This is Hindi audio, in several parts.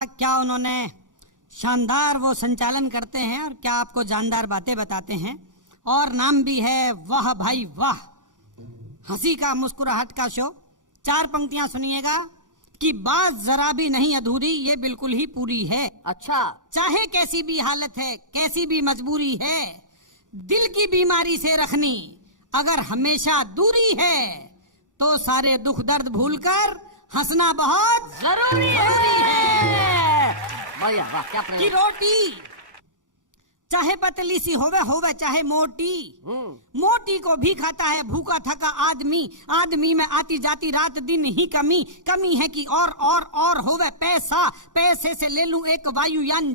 क्या उन्होंने शानदार वो संचालन करते हैं और क्या आपको जानदार बातें बताते हैं। और नाम भी है वाह भाई वाह, हंसी का मुस्कुराहट का शो। 4 पंक्तियां सुनिएगा कि बात जरा भी नहीं अधूरी, ये बिल्कुल ही पूरी है। अच्छा, चाहे कैसी भी हालत है, कैसी भी मजबूरी है, दिल की बीमारी से रखनी अगर हमेशा दूरी है, तो सारे दुख दर्द भूलकर हंसना बहुत जरूरी है। बढ़िया, वाह क्या कि रोटी चाहे पतली सी होवे चाहे मोटी, मोटी को भी खाता है भूखा थका आदमी। आदमी में आती जाती रात दिन ही कमी है कि और होवे पैसा। पैसे से ले लूं एक वायुयान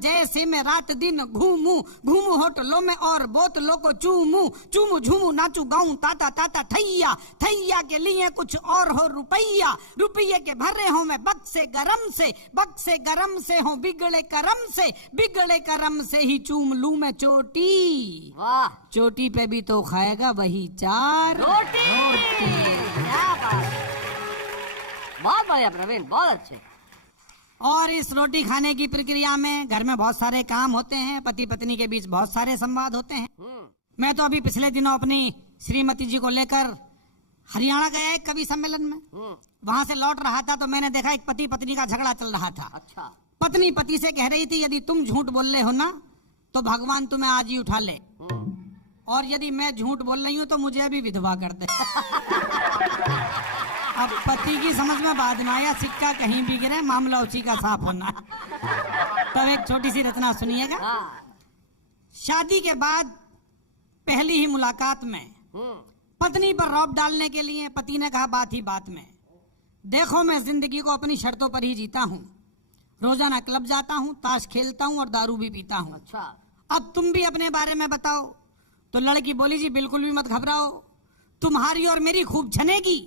जैसे मैं रात दिन घूमू होटलों में और बोतलों को चूमू झूमू नाचू गाऊं ताता थैया के लिए कुछ और हो रुपये के भरे हो मैं बक्से गरम से हो बिगड़े करम से ही चूम लूं मैं चोटी। वाह, चोटी पे भी तो खाएगा वही 4 रोटी। क्या बात, बहुत बढ़िया प्रवीण, बहुत अच्छे। और इस रोटी खाने की प्रक्रिया में घर में बहुत सारे काम होते हैं, पति पत्नी के बीच बहुत सारे संवाद होते हैं। मैं तो अभी पिछले दिनों अपनी श्रीमती जी को लेकर हरियाणा गया एक कवि सम्मेलन में। वहां से लौट रहा था तो मैंने देखा एक पति पत्नी का झगड़ा चल रहा था। अच्छा, पत्नी पति से कह रही थी यदि तुम झूठ बोल रहे हो ना तो भगवान तुम्हें आज ही उठा ले, और यदि मैं झूठ बोल रही हूँ तो मुझे अभी विधवा कर दे। अब पति की समझ में बाद में आया सिक्का कहीं भी गिरे मामला उसी का साफ होना। तो एक छोटी सी रचना सुनिएगा। शादी के बाद पहली ही मुलाकात में पत्नी पर रौब डालने के लिए पति ने कहा बात ही बात में, देखो मैं जिंदगी को अपनी शर्तों पर ही जीता हूँ, रोजाना क्लब जाता हूँ, ताश खेलता हूँ और दारू भी पीता हूँ। अच्छा, अब तुम भी अपने बारे में बताओ। तो लड़की बोली जी बिल्कुल भी मत घबराओ, तुम्हारी और मेरी खूब छनेगी,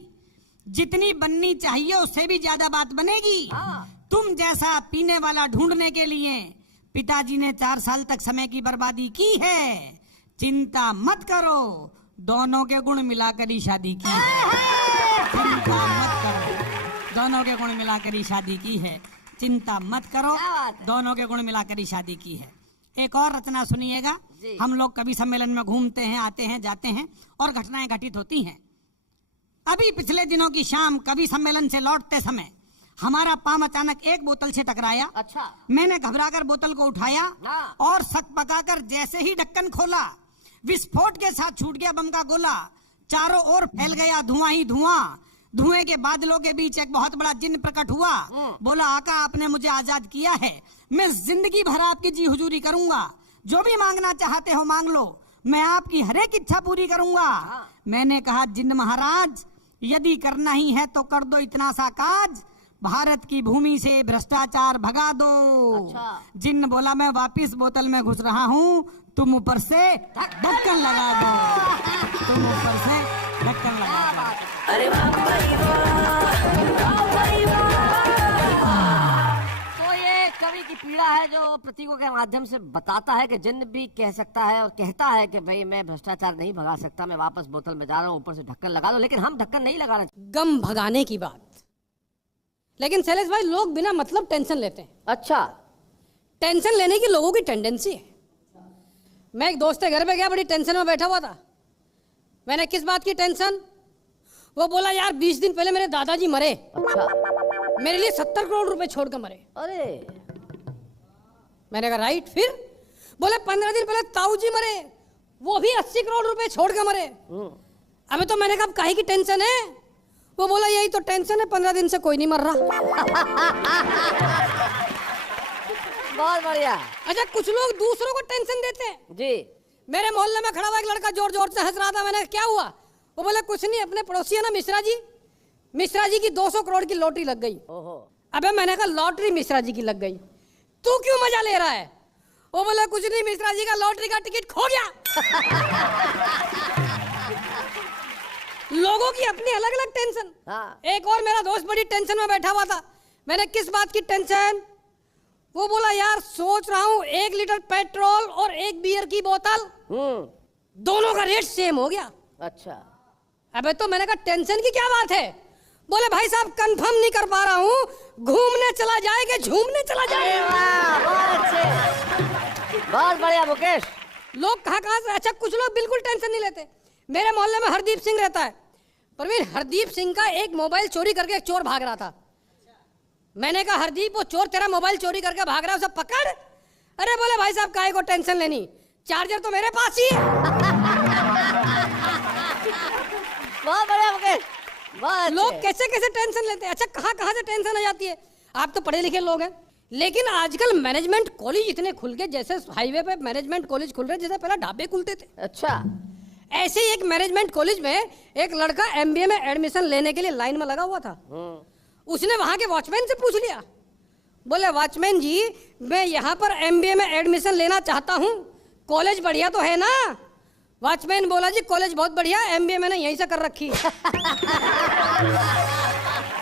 जितनी बननी चाहिए उससे भी ज्यादा बात बनेगी। तुम जैसा पीने वाला ढूंढने के लिए पिताजी ने 4 साल तक समय की बर्बादी की है, चिंता मत करो दोनों के गुण मिलाकर ही शादी की है। चिंता मत करो दोनों के गुण मिलाकर ही शादी की है, चिंता मत करो दोनों के गुण मिलाकर ही शादी की है। एक और रचना सुनिएगा। हम लोग कवि सम्मेलन में घूमते हैं, आते हैं, जाते हैं और घटनाएं घटित होती हैं। अभी पिछले दिनों की शाम कवि सम्मेलन से लौटते समय हमारा पांव अचानक एक बोतल से टकराया। अच्छा, मैंने घबराकर बोतल को उठाया और सक पकाकर जैसे ही ढक्कन खोला विस्फोट के साथ छूट गया बम का गोला। चारों ओर फैल गया धुआं ही धुआं। धुएं के बादलों के बीच एक बहुत बड़ा जिन्न प्रकट हुआ। बोला आका आपने मुझे आजाद किया है, मैं जिंदगी भर आपकी जी हुजूरी करूंगा, जो भी मांगना चाहते हो मांग लो, मैं आपकी हर एक इच्छा पूरी करूंगा। मैंने कहा जिन्न महाराज यदि करना ही है तो कर दो इतना सा काज, भारत की भूमि से भ्रष्टाचार भगा दो। अच्छा। जिन्न बोला मैं वापिस बोतल में घुस रहा हूँ, तुम ऊपर से ढक्कन लगा दो, तुम ऊपर से ढक्कन लगा दो। अरे वाह भाई वाह। तो ये कवि की पीड़ा है जो प्रतीकों के माध्यम से बताता है कि जिन्न भी कह सकता है और कहता है कि भाई मैं भ्रष्टाचार नहीं भगा सकता, मैं वापस बोतल में जा रहा हूँ, ऊपर से ढक्कन लगा दो। लेकिन हम ढक्कन नहीं लगाना। गम भगाने की बात। लेकिन शैलेश भाई लोग बिना मतलब टेंशन लेते हैं। अच्छा, टेंशन लेने की लोगों की टेंडेंसी है। मैं एक दोस्त के घर पे गया, बड़ी टेंशन में बैठा हुआ था। मैंने किस बात की टेंशन? वो बोला यार 20 दिन पहले मेरे दादाजी मरे। अच्छा, मेरे लिए 70 करोड़ रुपए छोड़कर मरे। अरे मैंने कहा राइट। फिर बोले 15 दिन पहले ताऊ जी मरे, वो भी 80 करोड़ रुपए छोड़कर मरे। अबे तो मैंने कहा काहे की टेंशन है? वो बोला यही तो टेंशन है, 15 दिन से कोई नहीं मर रहा। बहुत बढ़िया। अच्छा, कुछ लोग दूसरों को टेंशन देते हैं जी। मेरे मोहल्ले में खड़ा हुआ एक लड़का जोर जोर से हंस रहा था। मैंने क्या हुआ? वो बोले कुछ नहीं, अपने पड़ोसी है ना मिश्रा जी की 200 करोड़ की लॉटरी लग गई। ओहो। अबे मैंने कहा लॉटरी मिश्रा जी की लग गई, तू क्यों मजा ले रहा है? वो बोले कुछ नहीं, मिश्रा जी का लॉटरी का टिकट खो गया। लोगों की अपनी अलग अलग टेंशन। एक और मेरा दोस्त बड़ी टेंशन में बैठा हुआ था। मैंने किस बात की टेंशन? वो बोला यार सोच रहा हूँ 1 लीटर पेट्रोल और 1 बियर की बोतल दोनों का रेट सेम हो गया। अच्छा। अबे तो मैंने कहा टेंशन की क्या बात है? बोले भाई साहब कंफर्म नहीं कर पा रहा हूँ, घूमने चला जाए कि झूमने चला जाए। बहुत अच्छे, बहुत बढ़िया मुकेश। लोग कहाँ से, अच्छा कुछ लोग बिल्कुल टेंशन नहीं लेते। मेरे मोहल्ले में हरदीप सिंह रहता है। परवीन, हरदीप सिंह का एक मोबाइल चोरी करके एक चोर भाग रहा था। मैंने कहा हरदीप, वो चोर तेरा मोबाइल चोरी करके भाग रहा है, उसे पकड़। अरे बोले भाई साहब काहे को टेंशन लेनी, चार्जर तो मेरे पास ही है। बहुत बढ़िया मुकेश, बहुत लोग अच्छे। कैसे कैसे टेंशन लेते हैं। अच्छा कहाँ कहाँ से टेंशन आ जाती है। आप तो पढ़े लिखे लोग हैं, लेकिन आजकल मैनेजमेंट कॉलेज इतने खुल गए, जैसे हाईवे पे मैनेजमेंट कॉलेज खुल रहे, जैसे पहले ढाबे खुलते थे। अच्छा, ऐसे ही एक मैनेजमेंट कॉलेज में एक लड़का एमबीए में एडमिशन लेने के लिए लाइन में लगा हुआ था। उसने वहां के वॉचमैन से पूछ लिया, बोले वॉचमैन जी मैं यहाँ पर एमबीए में एडमिशन लेना चाहता हूँ, कॉलेज बढ़िया तो है ना। वॉचमैन बोला जी कॉलेज बहुत बढ़िया, एमबीए मैंने यहीं से कर रखी है।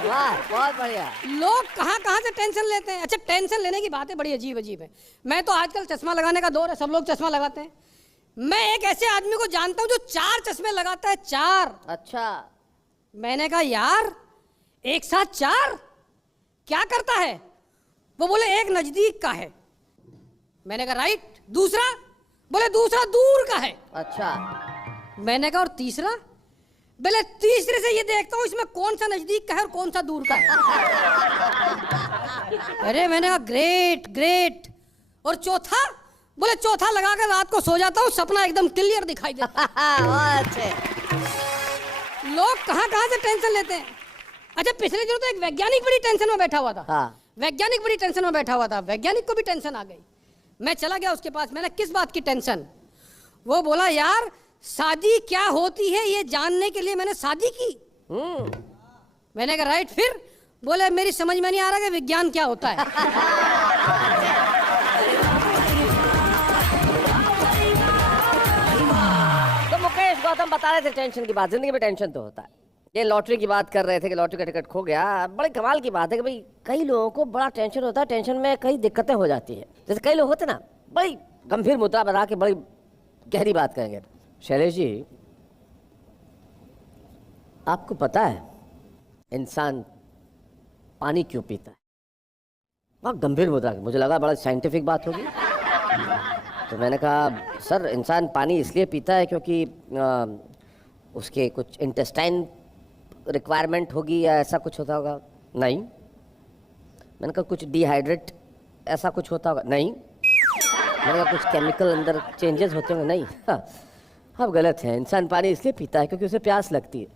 वाह, बहुत बढ़िया। लोग कहाँ कहाँ से टेंशन लेते हैं। अच्छा टेंशन लेने की बातें बड़ी अजीब अजीब है। मैं तो आजकल चश्मा लगाने का दौर है, सब लोग चश्मा लगाते हैं। मैं एक ऐसे आदमी को जानता हूँ जो 4 चश्मे लगाता है, 4। अच्छा, मैंने कहा यार एक साथ 4 क्या करता है। वो बोले एक नजदीक का है। मैंने कहा राइट, दूसरा, बोले दूसरा दूर का है। अच्छा, मैंने कहा और तीसरा, बोले तीसरे से ये देखता हूँ इसमें कौन सा नजदीक का है और कौन सा दूर का है। अरे मैंने कहा ग्रेट ग्रेट। और चौथा, बोले चौथा लगा कर रात को सो जाता हूँ, सपना एकदम क्लियर दिखाई देता है। बहुत अच्छे। लोग कहाँ कहाँ से टेंशन लेते हैं। अच्छा पिछले दिनों तो एक वैज्ञानिक बड़ी टेंशन में बैठा हुआ था। हाँ। वैज्ञानिक बड़ी टेंशन में बैठा हुआ था, वैज्ञानिक को भी टेंशन आ गई। मैं चला गया उसके पास, मैंने किस बात की टेंशन। वो बोला यार शादी क्या होती है ये जानने के लिए मैंने शादी की। मैंने कहा राइट फिर। बोले मेरी समझ में नहीं आ रहा कि विज्ञान क्या होता है। तो मुकेश गौतम बता रहे थे टेंशन की बात, जिंदगी में टेंशन तो होता है। ये लॉटरी की बात कर रहे थे कि लॉटरी का टिकट खो गया। बड़े कमाल की बात है कि भाई कई लोगों को बड़ा टेंशन होता है, टेंशन में कई दिक्कतें हो जाती है। जैसे कई लोग होते ना बड़ी गंभीर मुद्रा बना के बड़ी गहरी बात करेंगे। शैलेश जी आपको पता है इंसान पानी क्यों पीता है? बहुत गंभीर मुद्रा, मुझे लगा बड़ा साइंटिफिक बात होगी। तो मैंने कहा सर इंसान पानी इसलिए पीता है क्योंकि उसके कुछ इंटेस्टाइन रिक्वायरमेंट होगी या ऐसा कुछ होता होगा। नहीं। मैंने कहा कुछ डिहाइड्रेट ऐसा कुछ होता होगा। नहीं। मैंने कहा कुछ केमिकल अंदर चेंजेस होते होंगे। नहीं। हाँ, अब गलत है। इंसान पानी इसलिए पीता है क्योंकि उसे प्यास लगती है।